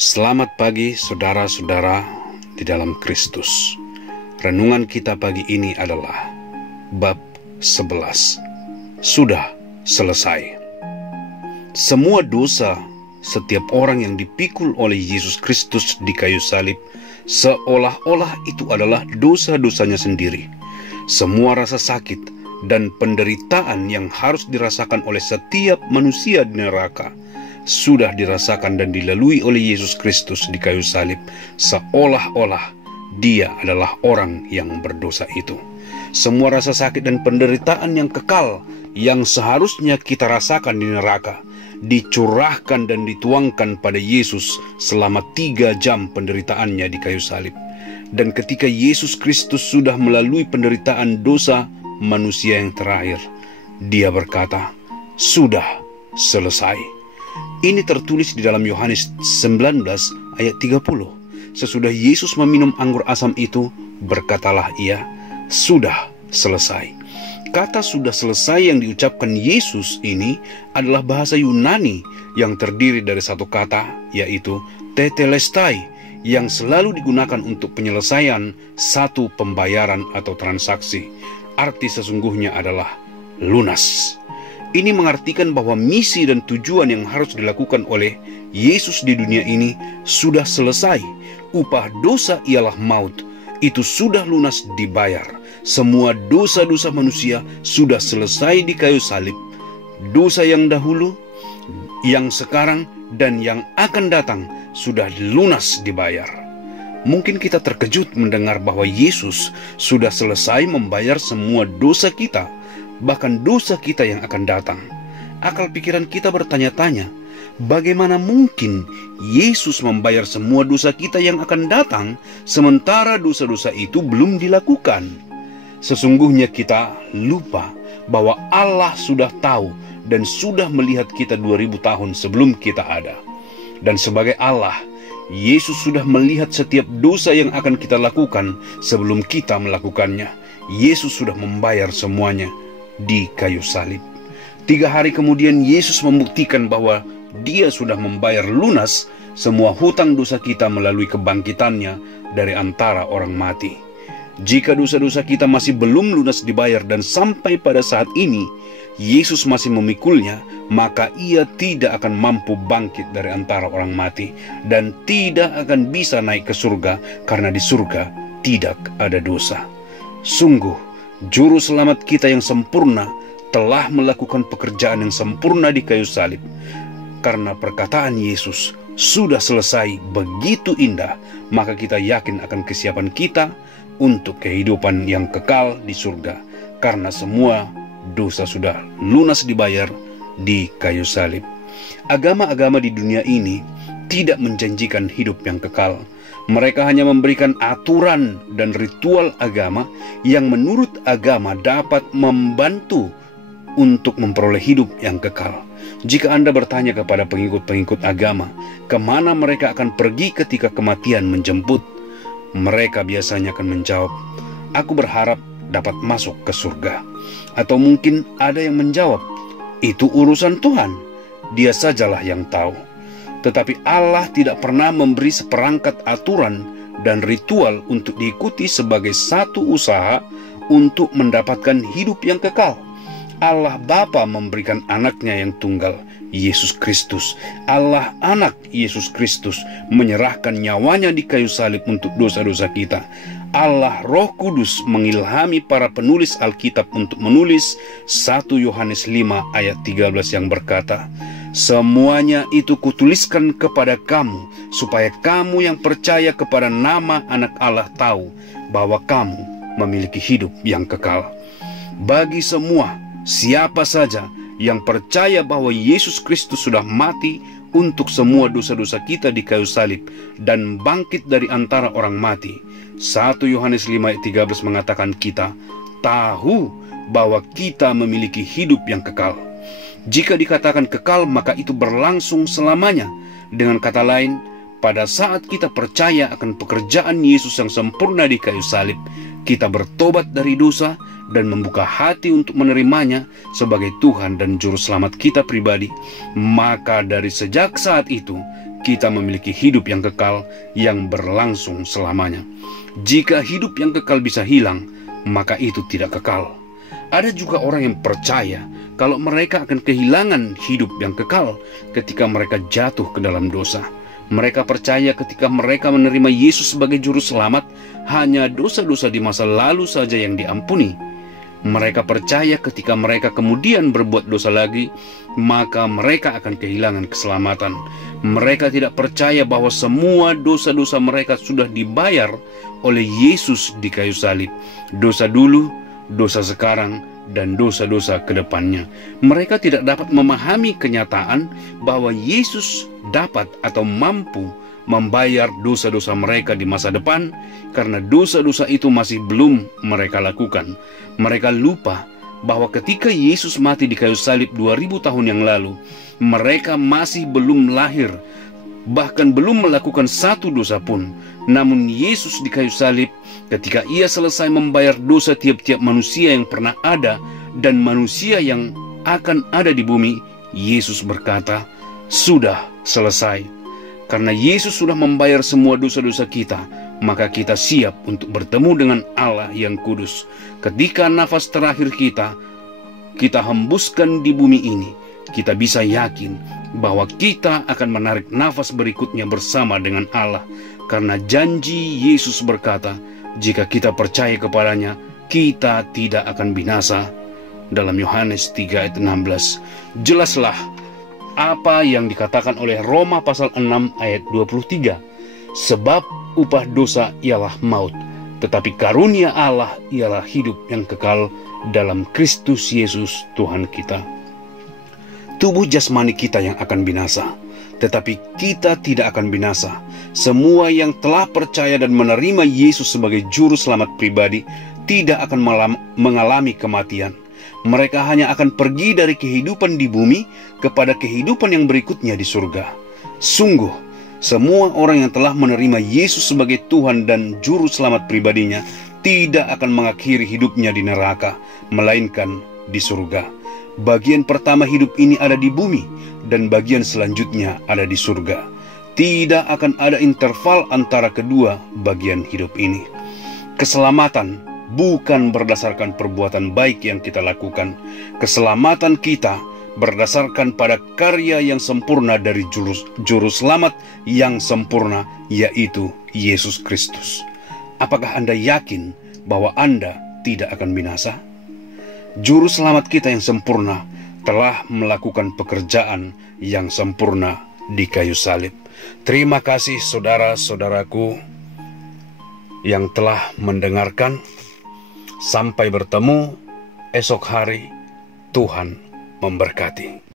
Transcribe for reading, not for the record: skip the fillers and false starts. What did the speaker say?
Selamat pagi saudara-saudara di dalam Kristus. Renungan kita pagi ini adalah bab 11. Sudah selesai. Semua dosa setiap orang yang dipikul oleh Yesus Kristus di kayu salib seolah-olah itu adalah dosa-dosanya sendiri. Semua rasa sakit dan penderitaan yang harus dirasakan oleh setiap manusia di neraka sudah dirasakan dan dilalui oleh Yesus Kristus di kayu salib, seolah-olah Dia adalah orang yang berdosa itu. Semua rasa sakit dan penderitaan yang kekal yang seharusnya kita rasakan di neraka dicurahkan dan dituangkan pada Yesus selama 3 jam penderitaannya di kayu salib. Dan ketika Yesus Kristus sudah melalui penderitaan dosa manusia yang terakhir, Dia berkata, "Sudah selesai." Ini tertulis di dalam Yohanes 19 ayat 30. Sesudah Yesus meminum anggur asam itu, berkatalah Ia, "Sudah selesai." Kata "sudah selesai" yang diucapkan Yesus ini adalah bahasa Yunani yang terdiri dari satu kata, yaitu tetelestai, yang selalu digunakan untuk penyelesaian satu pembayaran atau transaksi. Arti sesungguhnya adalah lunas. Ini mengartikan bahwa misi dan tujuan yang harus dilakukan oleh Yesus di dunia ini sudah selesai. Upah dosa ialah maut. Itu sudah lunas dibayar. Semua dosa-dosa manusia sudah selesai di kayu salib. Dosa yang dahulu, yang sekarang, dan yang akan datang sudah lunas dibayar. Mungkin kita terkejut mendengar bahwa Yesus sudah selesai membayar semua dosa kita, bahkan dosa kita yang akan datang. Akal pikiran kita bertanya-tanya, bagaimana mungkin Yesus membayar semua dosa kita yang akan datang, sementara dosa-dosa itu belum dilakukan? Sesungguhnya kita lupa bahwa Allah sudah tahu dan sudah melihat kita 2000 tahun sebelum kita ada. Dan sebagai Allah, Yesus sudah melihat setiap dosa yang akan kita lakukan sebelum kita melakukannya. Yesus sudah membayar semuanya di kayu salib. 3 hari kemudian Yesus membuktikan bahwa Dia sudah membayar lunas semua hutang dosa kita melalui kebangkitannya dari antara orang mati. Jika dosa-dosa kita masih belum lunas dibayar dan sampai pada saat ini Yesus masih memikulnya, maka Ia tidak akan mampu bangkit dari antara orang mati dan tidak akan bisa naik ke surga, karena di surga tidak ada dosa. Sungguh, Juru Selamat kita yang sempurna telah melakukan pekerjaan yang sempurna di kayu salib. Karena perkataan Yesus sudah selesai begitu indah, maka kita yakin akan kesiapan kita untuk kehidupan yang kekal di surga, karena semua dosa sudah lunas dibayar di kayu salib. Agama-agama di dunia ini tidak menjanjikan hidup yang kekal. Mereka hanya memberikan aturan dan ritual agama yang menurut agama dapat membantu untuk memperoleh hidup yang kekal. Jika Anda bertanya kepada pengikut-pengikut agama, kemana mereka akan pergi ketika kematian menjemput, mereka biasanya akan menjawab, "Aku berharap dapat masuk ke surga." Atau mungkin ada yang menjawab, "Itu urusan Tuhan, Dia sajalah yang tahu." Tetapi Allah tidak pernah memberi seperangkat aturan dan ritual untuk diikuti sebagai satu usaha untuk mendapatkan hidup yang kekal. Allah Bapa memberikan anaknya yang tunggal, Yesus Kristus. Allah Anak Yesus Kristus menyerahkan nyawanya di kayu salib untuk dosa-dosa kita. Allah Roh Kudus mengilhami para penulis Alkitab untuk menulis 1 Yohanes 5 ayat 13 yang berkata, "Semuanya itu kutuliskan kepada kamu, supaya kamu yang percaya kepada nama Anak Allah tahu bahwa kamu memiliki hidup yang kekal." Bagi semua, siapa saja yang percaya bahwa Yesus Kristus sudah mati untuk semua dosa-dosa kita di kayu salib dan bangkit dari antara orang mati, 1 Yohanes 5 ayat 13 mengatakan kita tahu bahwa kita memiliki hidup yang kekal. Jika dikatakan kekal, maka itu berlangsung selamanya. Dengan kata lain, pada saat kita percaya akan pekerjaan Yesus yang sempurna di kayu salib, kita bertobat dari dosa dan membuka hati untuk menerimanya sebagai Tuhan dan Juru Selamat kita pribadi, maka dari sejak saat itu kita memiliki hidup yang kekal yang berlangsung selamanya. Jika hidup yang kekal bisa hilang, maka itu tidak kekal. Ada juga orang yang percaya kalau mereka akan kehilangan hidup yang kekal ketika mereka jatuh ke dalam dosa. Mereka percaya ketika mereka menerima Yesus sebagai juru selamat, hanya dosa-dosa di masa lalu saja yang diampuni. Mereka percaya ketika mereka kemudian berbuat dosa lagi, maka mereka akan kehilangan keselamatan. Mereka tidak percaya bahwa semua dosa-dosa mereka sudah dibayar oleh Yesus di kayu salib. Dosa dulu, dosa sekarang, dan dosa-dosa ke depannya. Mereka tidak dapat memahami kenyataan bahwa Yesus dapat atau mampu membayar dosa-dosa mereka di masa depan, karena dosa-dosa itu masih belum mereka lakukan. Mereka lupa bahwa ketika Yesus mati di kayu salib 2000 tahun yang lalu, mereka masih belum lahir, bahkan belum melakukan satu dosa pun. Namun Yesus di kayu salib, ketika ia selesai membayar dosa tiap-tiap manusia yang pernah ada dan manusia yang akan ada di bumi, Yesus berkata, "Sudah selesai." Karena Yesus sudah membayar semua dosa-dosa kita, maka kita siap untuk bertemu dengan Allah yang kudus. Ketika nafas terakhir kita hembuskan di bumi ini, kita bisa yakin bahwa kita akan menarik nafas berikutnya bersama dengan Allah. Karena janji Yesus berkata, jika kita percaya kepadanya, kita tidak akan binasa. Dalam Yohanes 3 ayat 16, jelaslah apa yang dikatakan oleh Roma pasal 6 ayat 23. Sebab upah dosa ialah maut, tetapi karunia Allah ialah hidup yang kekal dalam Kristus Yesus Tuhan kita. Tubuh jasmani kita yang akan binasa, tetapi kita tidak akan binasa. Semua yang telah percaya dan menerima Yesus sebagai juru selamat pribadi tidak akan mengalami kematian. Mereka hanya akan pergi dari kehidupan di bumi kepada kehidupan yang berikutnya di surga. Sungguh, semua orang yang telah menerima Yesus sebagai Tuhan dan juru selamat pribadinya tidak akan mengakhiri hidupnya di neraka, melainkan di surga. Bagian pertama hidup ini ada di bumi, dan bagian selanjutnya ada di surga. Tidak akan ada interval antara kedua bagian hidup ini. Keselamatan bukan berdasarkan perbuatan baik yang kita lakukan. Keselamatan kita berdasarkan pada karya yang sempurna dari juru selamat yang sempurna, yaitu Yesus Kristus. Apakah Anda yakin bahwa Anda tidak akan binasa? Juru selamat kita yang sempurna telah melakukan pekerjaan yang sempurna di kayu salib. Terima kasih saudara-saudaraku yang telah mendengarkan. Sampai bertemu esok hari. Tuhan memberkati.